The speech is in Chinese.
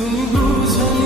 你不曾